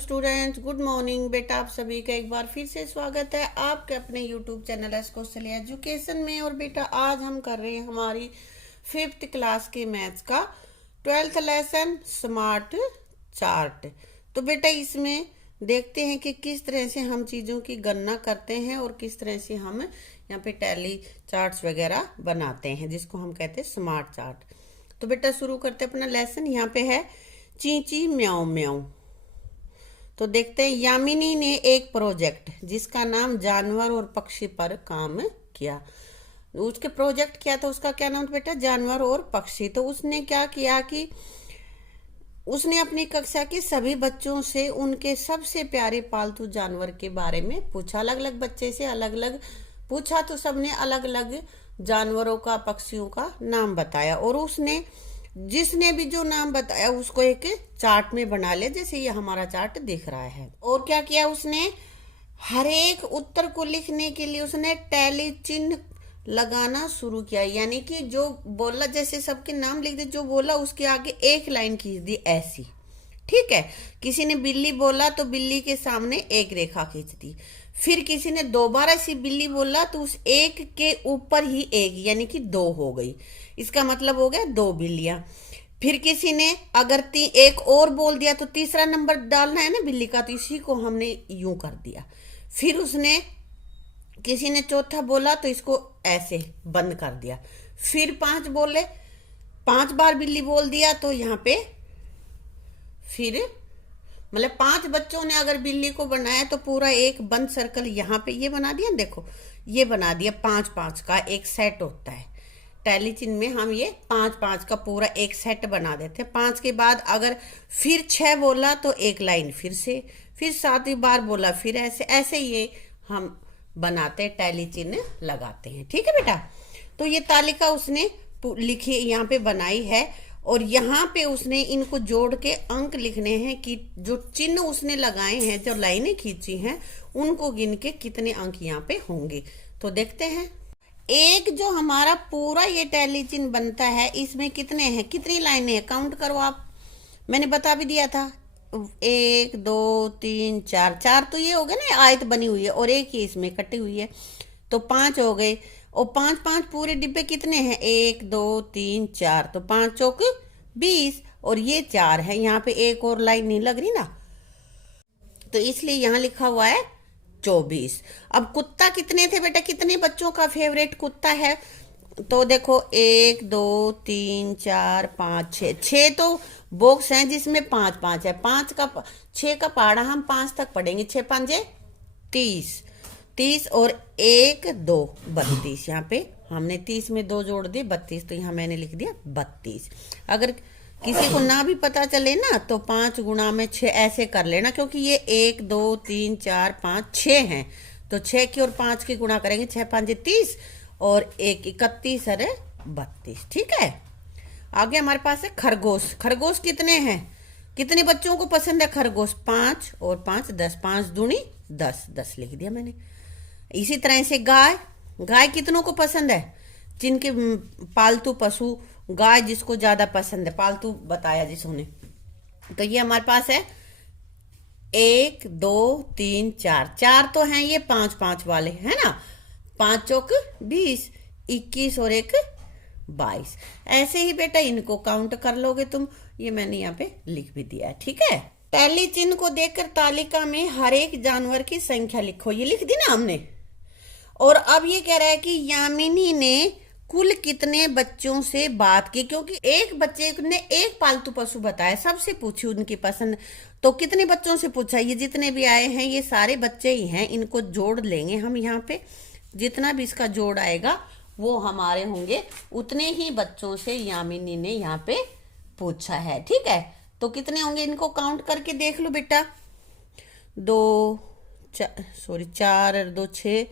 Students, good morning. बेटा आप सभी का एक बार फिर से स्वागत है आपके अपने यूट्यूब चैनल एस्कोसल एजुकेशन में। और बेटा आज हम कर रहे हैं हमारी 5th क्लास के मैथ्स का 12th लेसन स्मार्ट चार्ट। तो बेटा इसमें देखते हैं कि किस तरह से हम चीज़ों की गणना करते हैं और किस तरह से हम यहाँ पे टैली चार्ट्स वगैरह बनाते हैं, जिसको हम कहते हैं स्मार्ट चार्ट। तो बेटा शुरू करते हैं अपना लेसन। यहाँ पे है चींची म्याऊं म्याऊं। तो देखते हैं, यामिनी ने एक प्रोजेक्ट जिसका नाम जानवर और पक्षी पर काम किया। उसके प्रोजेक्ट क्या था, उसका क्या नाम था बेटा? जानवर और पक्षी। तो उसने क्या किया कि उसने अपनी कक्षा के सभी बच्चों से उनके सबसे प्यारे पालतू जानवर के बारे में पूछा। अलग अलग बच्चे से अलग अलग पूछा, तो सबने अलग अलग जानवरों का, पक्षियों का नाम बताया। और उसने जिसने भी जो नाम बताया उसको एक चार्ट में बना लिया, जैसे ये हमारा चार्ट दिख रहा है। और क्या किया उसने, हर एक उत्तर को लिखने के लिए उसने टैली चिन्ह लगाना शुरू किया। यानी कि जो बोला, जैसे सबके नाम लिख दे, जो बोला उसके आगे एक लाइन खींच दी ऐसी। ठीक है, किसी ने बिल्ली बोला तो बिल्ली के सामने एक रेखा खींच दी। फिर किसी ने दोबारा ऐसी बिल्ली बोला तो उस एक के ऊपर ही एक, यानी कि 2 हो गई। इसका मतलब हो गया 2 बिल्लियां। फिर किसी ने अगर एक और बोल दिया तो तीसरा नंबर डालना है ना बिल्ली का, तो इसी को हमने यूं कर दिया। फिर उसने किसी ने चौथा बोला तो इसको ऐसे बंद कर दिया। फिर 5 बोले, 5 बार बिल्ली बोल दिया तो यहाँ पे फिर मतलब 5 बच्चों ने अगर बिल्ली को बनाया तो पूरा एक बंद सर्कल यहाँ पे ये बना दिया। देखो ये बना दिया, 5-5 का एक सेट होता है। टैली चिन्ह में हम ये 5-5 का पूरा एक सेट बना देते हैं। 5 के बाद अगर फिर 6 बोला तो एक लाइन फिर से, फिर 7वीं बार बोला फिर ऐसे ऐसे ये हम बनाते हैं, टैली चिन्ह लगाते हैं। ठीक है बेटा, तो ये तालिका उसने लिखी यहाँ पे बनाई है। और यहाँ पे उसने इनको जोड़ के अंक लिखने हैं कि जो चिन्ह उसने लगाए हैं, जो लाइनें खींची हैं, उनको गिन के कितने अंक यहाँ पे होंगे। तो देखते हैं, एक जो हमारा पूरा ये टैली चिन्ह बनता है, इसमें कितने हैं, कितनी लाइनें हैं, काउंट करो आप। मैंने बता भी दिया था, 1 2 3 4, 4 तो ये हो गए ना, आयत बनी हुई है, और एक ही इसमें कटी हुई है, तो 5 हो गए। और 5-5 पूरे डिब्बे कितने हैं, 1 2 3 4, तो 5 चौक 20, और ये 4 है। यहाँ पे एक और लाइन नहीं लग रही ना, तो इसलिए यहाँ लिखा हुआ है 24। अब कुत्ता कितने थे बेटा, कितने बच्चों का फेवरेट कुत्ता है? तो देखो 1 2 3 4 5 6, 6 तो बॉक्स हैं जिसमें 5-5 है। 6 का पहाड़ा हम 5 तक पढ़ेंगे। 6 5 30 और 1 2 32। यहाँ पे हमने 30 में 2 जोड़ दिए 32, तो यहाँ मैंने लिख दिया 32। अगर किसी को ना भी पता चले ना तो 5 गुणा में 6 ऐसे कर लेना, क्योंकि ये 1 2 3 4 5 6 हैं, तो 6 की और 5 की गुणा करेंगे, 6 5 30 और 1 31 और 32। ठीक है, आगे हमारे पास है खरगोश। खरगोश कितने हैं, कितने बच्चों को पसंद है खरगोश? 5 और 5 10, 5 दूनी 10, 10 लिख दिया मैंने। इसी तरह से गाय, गाय कितनों को पसंद है? जिनके पालतू पशु, गाय जिसको ज्यादा पसंद है, पालतू बताया जिसने, तो ये हमारे पास है 1 2 3 4, 4 तो हैं ये 5-5 वाले, है ना। 5 चौक 20, 21 और 1 22। ऐसे ही बेटा इनको काउंट कर लोगे तुम, ये मैंने यहाँ पे लिख भी दिया है। ठीक है, टैली चिन्ह को देखकर तालिका में हर एक जानवर की संख्या लिखो, ये लिख दी ना हमने। और अब ये कह रहा है कि यामिनी ने कुल कितने बच्चों से बात की, क्योंकि एक बच्चे ने एक पालतू पशु बताया, सबसे पूछी उनकी पसंद। तो कितने बच्चों से पूछा, ये जितने भी आए हैं ये सारे बच्चे ही हैं, इनको जोड़ लेंगे हम यहाँ पे। जितना भी इसका जोड़ आएगा वो हमारे होंगे, उतने ही बच्चों से यामिनी ने यहाँ पे पूछा है। ठीक है, तो कितने होंगे इनको काउंट करके देख लो बेटा। 4 और 2 6,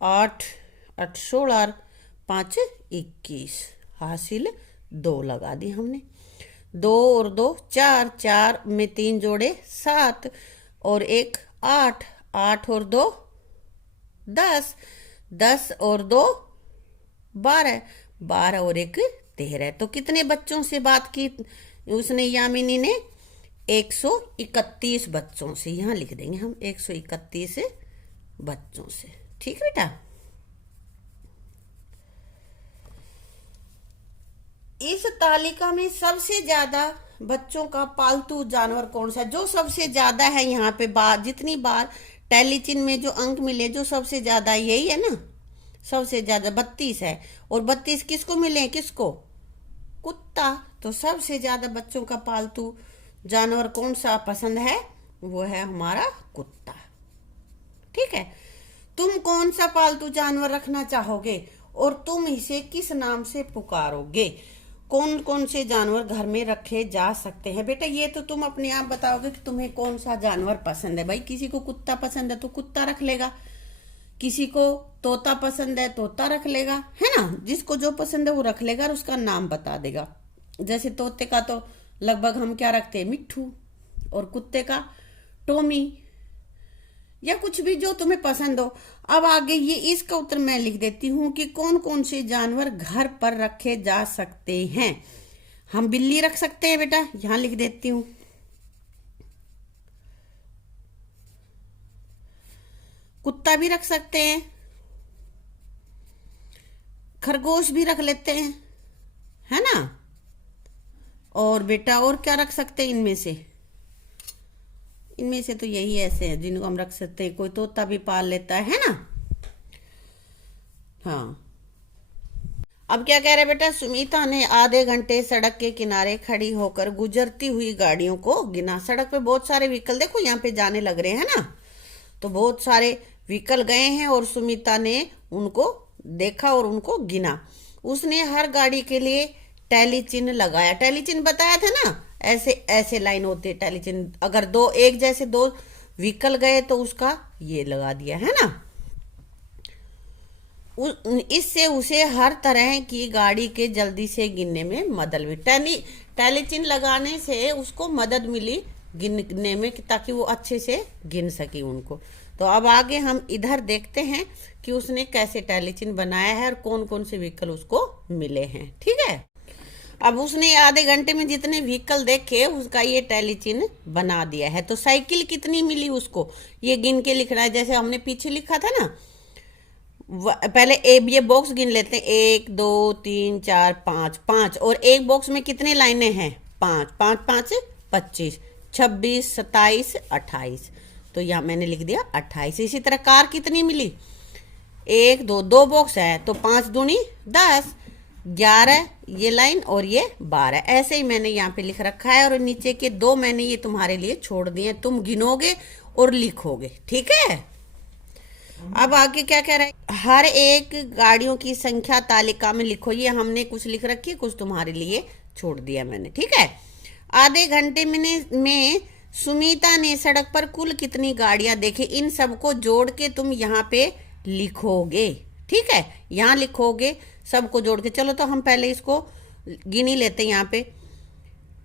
8 8 16, 5 21, हासिल 2 लगा दी हमने। 2 और 2 4, 4 में 3 जोड़े 7 और 1 8, 8 और 2 10, 10 और 2 12, 12 और 1 13। तो कितने बच्चों से बात की उसने, यामिनी ने? 131 बच्चों से, यहाँ लिख देंगे हम 131 बच्चों से। ठीक है बेटा। इस तालिका में सबसे ज्यादा बच्चों का पालतू जानवर कौन सा है? जो सबसे ज्यादा है यहाँ पे बार, जितनी बार टेलीचिन में जो अंक मिले जो सबसे ज्यादा यही है ना, सबसे ज्यादा 32 है। और 32 किसको मिले? किसको? कुत्ता। तो सबसे ज्यादा बच्चों का पालतू जानवर कौन सा पसंद है? वो है हमारा कुत्ता। ठीक है। तुम कौन सा पालतू जानवर रखना चाहोगे और तुम इसे किस नाम से पुकारोगे? कौन कौन से जानवर घर में रखे जा सकते हैं? बेटा ये तो तुम अपने आप बताओगे कि तुम्हें कौन सा जानवर पसंद है। भाई किसी को कुत्ता पसंद है तो कुत्ता रख लेगा, किसी को तोता पसंद है तोता रख लेगा, है ना। जिसको जो पसंद है वो रख लेगा और उसका नाम बता देगा। जैसे तोते का तो लगभग हम क्या रखते हैं? मिट्ठू। और कुत्ते का टोमी, या कुछ भी जो तुम्हें पसंद हो। अब आगे ये इसका उत्तर मैं लिख देती हूँ कि कौन कौन से जानवर घर पर रखे जा सकते हैं। हम बिल्ली रख सकते हैं बेटा, यहां लिख देती हूँ। कुत्ता भी रख सकते हैं, खरगोश भी रख लेते हैं, है ना। और बेटा और क्या रख सकते हैं इनमें से? इनमें से तो यही ऐसे हैं जिनको हम रख सकते हैं। कोई तोता भी पाल लेता है ना। हाँ। अब क्या कह रहे बेटा? सुमिता ने आधे घंटे सड़क के किनारे खड़ी होकर गुजरती हुई गाड़ियों को गिना। सड़क पे बहुत सारे व्हीकल देखो यहाँ पे जाने लग रहे हैं ना, तो बहुत सारे व्हीकल गए हैं और सुमिता ने उनको देखा और उनको गिना। उसने हर गाड़ी के लिए टैली चिन्ह लगाया। टैली चिन्ह बताया था ना, ऐसे ऐसे लाइन होती है टैली चिन्ह। अगर दो एक जैसे दो व्हीकल गए तो उसका ये लगा दिया, है ना। इससे उसे हर तरह की गाड़ी के जल्दी से गिनने में मदद मिली। टैली चिन्ह लगाने से उसको मदद मिली गिनने में, ताकि वो अच्छे से गिन सके उनको। तो अब आगे हम इधर देखते हैं कि उसने कैसे टैली चिन्ह बनाया है और कौन कौन से व्हीकल उसको मिले हैं। ठीक है। अब उसने आधे घंटे में जितने व्हीकल देखे उसका ये टैली चिन्ह बना दिया है। तो साइकिल कितनी मिली उसको ये गिन के लिखना है। जैसे हमने पीछे लिखा था ना, पहले ये बॉक्स गिन लेते हैं। 1 2 3 4 5 5। और एक बॉक्स में कितने लाइनें हैं? 5 5 5 25 26 27 28। तो यहाँ मैंने लिख दिया 28। इसी तरह कार कितनी मिली? 1 2 2 बॉक्स है तो 5 दूनी 10 11 ये लाइन और ये 12। ऐसे ही मैंने यहाँ पे लिख रखा है और नीचे के 2 मैंने ये तुम्हारे लिए छोड़ दिए, तुम गिनोगे और लिखोगे। ठीक है। अब आगे क्या कह रहा है? हर एक गाड़ियों की संख्या तालिका में लिखो। ये हमने कुछ लिख रखी है, कुछ तुम्हारे लिए छोड़ दिया मैंने। ठीक है। आधे घंटे में सुमिता ने सड़क पर कुल कितनी गाड़ियां देखी? इन सबको जोड़ के तुम यहाँ पे लिखोगे। ठीक है, यहाँ लिखोगे सबको जोड़ के। चलो तो हम पहले इसको गिन ही लेते हैं। यहाँ पे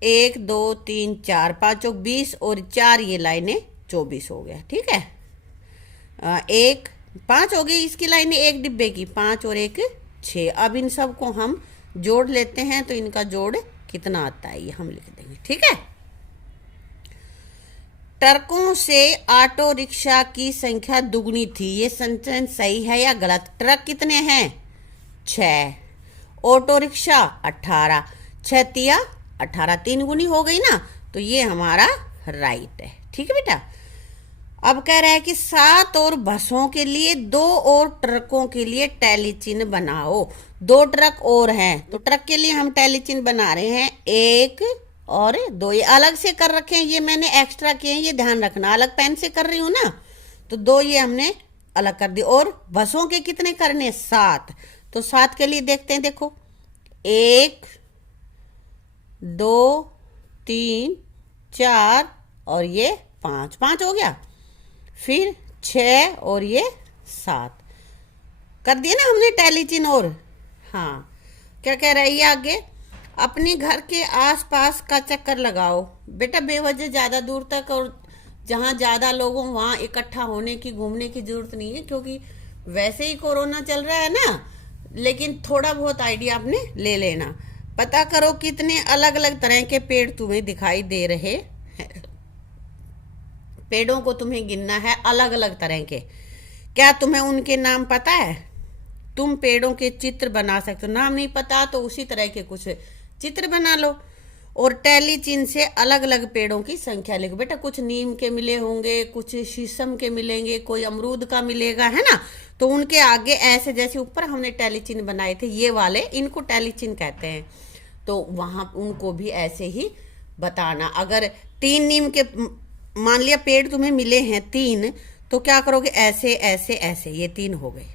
1 2 3 4 5 और 20 और 4 ये लाइनें 24 हो गया। ठीक है। 1 5 हो गई इसकी लाइनें एक डिब्बे की, 5 और 1 6। अब इन सबको हम जोड़ लेते हैं तो इनका जोड़ कितना आता है ये हम लिख देंगे। ठीक है। ट्रकों से ऑटो रिक्शा की संख्या दुगनी थी। ये सेंटेंस सही है या गलत? ट्रक कितने हैं? 6। Auto rickshaw 18। 6 तिया 18, 3 गुनी हो गई ना, तो ये हमारा राइट है। ठीक है बेटा। अब कह रहा है कि 7 और बसों के लिए 2 और ट्रकों के लिए टैली चिन्ह बनाओ। 2 ट्रक और हैं तो ट्रक के लिए हम टैली चिन्ह बना रहे हैं। 1 और 2 ये अलग से कर रखे हैं, ये मैंने एक्स्ट्रा किए हैं, ये ध्यान रखना। अलग पेन से कर रही हूँ ना, तो 2 ये हमने अलग कर दी। और बसों के कितने करने? 7। तो 7 के लिए देखते हैं। देखो 1 2 3 4 और ये 5 5 हो गया। फिर 6 और ये 7 कर दिए ना हमने टैली चिन्ह। और हाँ, क्या कह रही है आगे? अपने घर के आसपास का चक्कर लगाओ। बेटा बेवजह ज़्यादा दूर तक और जहाँ ज़्यादा लोग हों वहाँ इकट्ठा होने की घूमने की ज़रूरत नहीं है, क्योंकि वैसे ही कोरोना चल रहा है ना। लेकिन थोड़ा बहुत आइडिया आपने ले लेना। पता करो कितने अलग अलग तरह के पेड़ तुम्हें दिखाई दे रहे पेड़ों को तुम्हें गिनना है अलग अलग तरह के। क्या तुम्हें उनके नाम पता है? तुम पेड़ों के चित्र बना सकते हो। नाम नहीं पता तो उसी तरह के कुछ चित्र बना लो और टैली चिन्ह से अलग अलग पेड़ों की संख्या लिखो। बेटा कुछ नीम के मिले होंगे, कुछ शीशम के मिलेंगे, कोई अमरूद का मिलेगा, है ना। तो उनके आगे ऐसे जैसे ऊपर हमने टैली चिन्ह बनाए थे ये वाले, इनको टैली चिन्ह कहते हैं। तो वहां उनको भी ऐसे ही बताना। अगर 3 नीम के मान लिया पेड़ तुम्हें मिले हैं 3, तो क्या करोगे? ऐसे ऐसे ऐसे, ये 3 हो गए,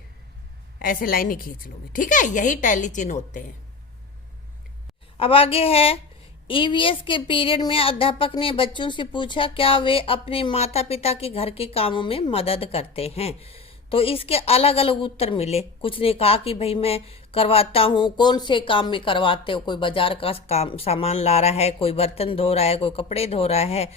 ऐसे लाइनें खींच लोगे। ठीक है, यही टैली चिन्ह होते हैं। अब आगे है, ईवीएस के पीरियड में अध्यापक ने बच्चों से पूछा क्या वे अपने माता पिता के घर के कामों में मदद करते हैं। तो इसके अलग अलग उत्तर मिले। कुछ ने कहा कि भाई मैं करवाता हूँ। कौन से काम में करवाते हो? कोई बाजार का काम सामान ला रहा है, कोई बर्तन धो रहा है, कोई कपड़े धो रहा है,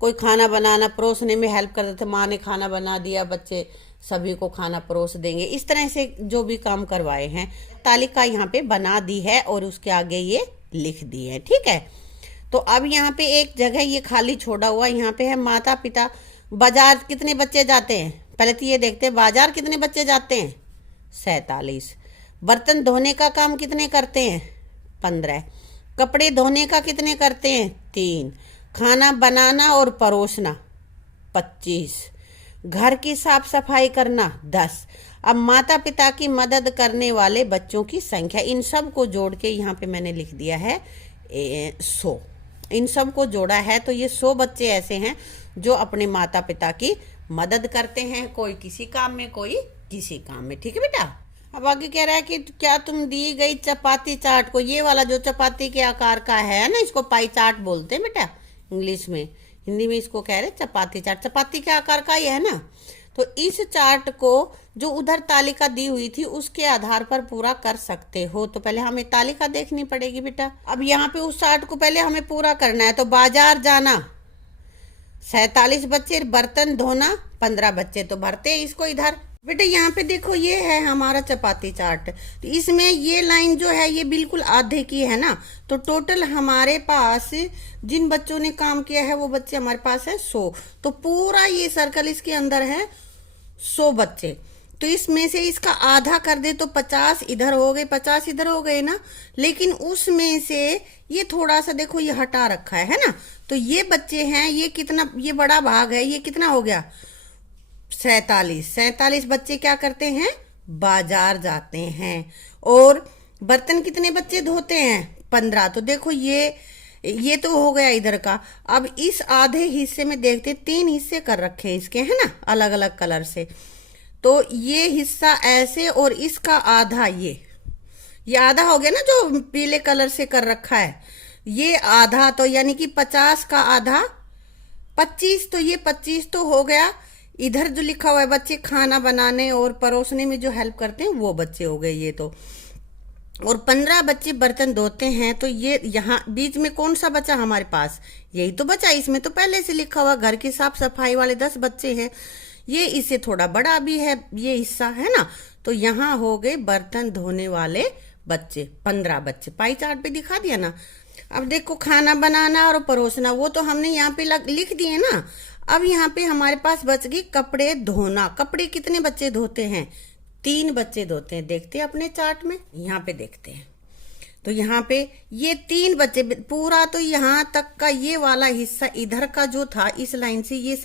कोई खाना बनाना परोसने में हेल्प कर देते। माँ ने खाना बना दिया, बच्चे सभी को खाना परोस देंगे। इस तरह से जो भी काम करवाए हैं तालिका यहाँ पे बना दी है और उसके आगे ये लिख दी है। ठीक है, तो अब यहाँ पे एक जगह ये खाली छोड़ा हुआ, यहाँ पे है माता पिता। बाजार कितने बच्चे जाते हैं? पहले तो ये देखते हैं बाजार कितने बच्चे जाते हैं, 47। बर्तन धोने का काम कितने करते हैं, 15। कपड़े धोने का कितने करते हैं, 3। खाना बनाना और परोसना 25। घर की साफ सफाई करना 10। अब माता पिता की मदद करने वाले बच्चों की संख्या, इन सब को जोड़ के यहाँ पे मैंने लिख दिया है 100। इन सब को जोड़ा है तो ये 100 बच्चे ऐसे हैं जो अपने माता पिता की मदद करते हैं, कोई किसी काम में, कोई किसी काम में। ठीक है बेटा। अब आगे कह रहा है कि क्या तुम दी गई चपाती चार्ट को, ये वाला जो चपाती के आकार का है ना, इसको पाई चार्ट बोलते हैं बेटा इंग्लिश में। हिंदी में इसको कह रहे हैं चपाती चार्ट। चपाती के आकार का ये है ना। तो इस चार्ट को जो उधर तालिका दी हुई थी उसके आधार पर पूरा कर सकते हो। तो पहले हमें तालिका देखनी पड़ेगी बेटा। अब यहाँ पे उस चार्ट को पहले हमें पूरा करना है। तो बाजार जाना 47 बच्चे, बर्तन धोना 15 बच्चे, तो भरते हैं इसको इधर। बेटा यहाँ पे देखो ये है हमारा चपाती चार्ट। तो इसमें ये लाइन जो है ये बिल्कुल आधे की है ना। तो टोटल हमारे पास जिन बच्चों ने काम किया है वो बच्चे हमारे पास है 100। तो पूरा ये सर्कल इसके अंदर है 100 बच्चे। तो इसमें से इसका आधा कर दे तो 50 इधर हो गए, 50 इधर हो गए ना। लेकिन उसमें से ये थोड़ा सा देखो ये हटा रखा है ना। तो ये बच्चे हैं, ये कितना, ये बड़ा भाग है, ये कितना हो गया 47 बच्चे क्या करते हैं, बाजार जाते हैं। और बर्तन कितने बच्चे धोते हैं, 15। तो देखो ये तो हो गया इधर का। अब इस आधे हिस्से में देखते 3 हिस्से कर रखे हैं इसके, है ना, अलग अलग कलर से। तो ये हिस्सा ऐसे और इसका आधा ये आधा हो गया ना जो पीले कलर से कर रखा है, ये आधा। तो यानी कि 50 का आधा 25। तो ये 25 तो हो गया। इधर जो लिखा हुआ है बच्चे खाना बनाने और परोसने में जो हेल्प करते हैं वो बच्चे हो गए ये तो। और 15 बच्चे बर्तन धोते हैं। तो ये यहाँ बीच में कौन सा बचा हमारे पास, यही तो बचा। इसमें तो पहले से लिखा हुआ घर की साफ सफाई वाले 10 बच्चे हैं। ये इससे थोड़ा बड़ा भी है ये हिस्सा, है ना। तो यहाँ हो गए बर्तन धोने वाले बच्चे 15 बच्चे। पाई चार्ट पे दिखा दिया ना। अब देखो खाना बनाना और परोसना वो तो हमने यहाँ पे लिख दिए ना। अब यहाँ पे हमारे पास बच गई कपड़े धोना। कपड़े कितने बच्चे धोते हैं, 3 बच्चे धोते हैं। देखते हैं अपने चार्ट में, यहाँ पे देखते हैं। तो यहाँ पे ये 3 बच्चे पूरा, तो यहाँ तक का ये वाला हिस्सा इधर का जो था इस लाइन से ये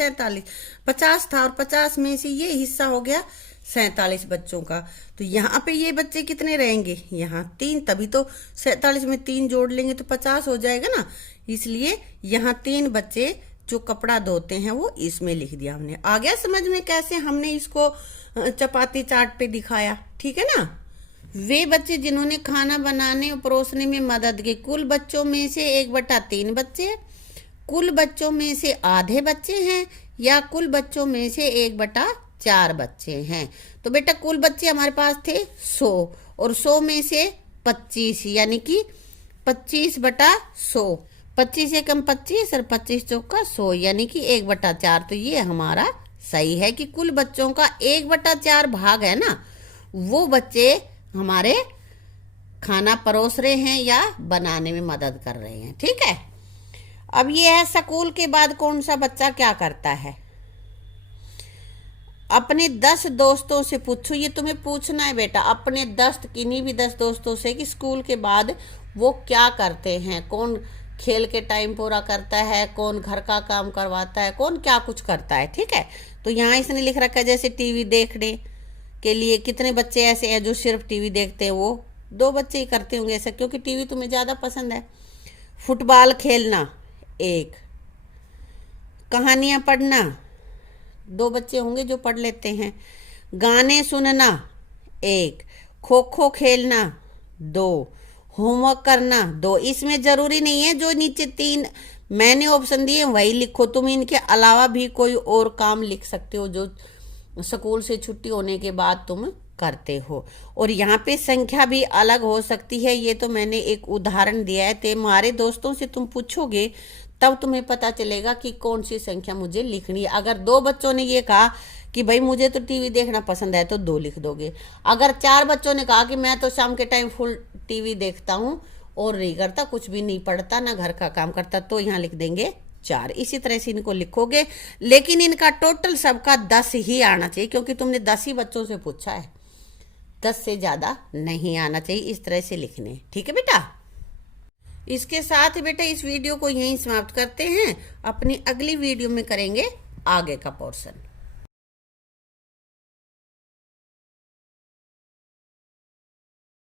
50 था और 50 में से ये हिस्सा हो गया 47 बच्चों का। तो यहाँ पे ये बच्चे कितने रहेंगे, यहाँ 3। तभी तो 47 में 3 जोड़ लेंगे तो 50 हो जाएगा ना। इसलिए यहाँ 3 बच्चे जो कपड़ा धोते हैं वो इसमें लिख दिया हमने। आ गया समझ में कैसे हमने इसको चपाती चार्ट पे दिखाया, ठीक है ना। वे बच्चे जिन्होंने खाना बनाने और परोसने में मदद की, कुल बच्चों में से 1/3 बच्चे, कुल बच्चों में से आधे बच्चे हैं, या कुल बच्चों में से 1/4 बच्चे हैं। तो बेटा कुल बच्चे हमारे पास थे 100 और 100 में से 25 यानी कि 25/100। 25 एकम 25 और 25 चौका 100 यानी कि 1/4। तो ये हमारा सही है कि कुल बच्चों का 1/4 भाग है ना, वो बच्चे हमारे खाना परोस रहे हैं या बनाने में मदद कर रहे हैं। ठीक है। अब ये है स्कूल के बाद कौन सा बच्चा क्या करता है। अपने 10 दोस्तों से पूछो, ये तुम्हें पूछना है बेटा, अपने 10 किन्हीं भी 10 दोस्तों से कि स्कूल के बाद वो क्या करते हैं, कौन खेल के टाइम पूरा करता है, कौन घर का काम करवाता है, कौन क्या कुछ करता है। ठीक है, तो यहाँ इसने लिख रखा है जैसे टीवी देखने के लिए कितने बच्चे ऐसे हैं जो सिर्फ टीवी देखते हैं, वो 2 बच्चे ही करते होंगे ऐसा, क्योंकि टीवी तुम्हें ज़्यादा पसंद है। फुटबॉल खेलना 1, कहानियाँ पढ़ना 2 बच्चे होंगे जो पढ़ लेते हैं, गाने सुनना 1, खो खो खेलना 2, होमवर्क करना 2। इसमें ज़रूरी नहीं है जो नीचे 3 मैंने ऑप्शन दिए वही लिखो, तुम इनके अलावा भी कोई और काम लिख सकते हो जो स्कूल से छुट्टी होने के बाद तुम करते हो। और यहाँ पे संख्या भी अलग हो सकती है, ये तो मैंने एक उदाहरण दिया है। तुम्हारे दोस्तों से तुम पूछोगे तब तुम्हें पता चलेगा कि कौन सी संख्या मुझे लिखनी है। अगर 2 बच्चों ने ये कहा कि भाई मुझे तो टीवी देखना पसंद है तो 2 लिख दोगे। अगर 4 बच्चों ने कहा कि मैं तो शाम के टाइम फुल टीवी देखता हूँ और नहीं करता, कुछ भी नहीं पढ़ता, ना घर का काम करता, तो यहाँ लिख देंगे 4। इसी तरह से इनको लिखोगे, लेकिन इनका टोटल सबका 10 ही आना चाहिए, क्योंकि तुमने 10 ही बच्चों से पूछा है, 10 से ज़्यादा नहीं आना चाहिए। इस तरह से लिखने, ठीक है बेटा। इसके साथ ही बेटा इस वीडियो को यहीं समाप्त करते हैं, अपनी अगली वीडियो में करेंगे आगे का पोर्शन।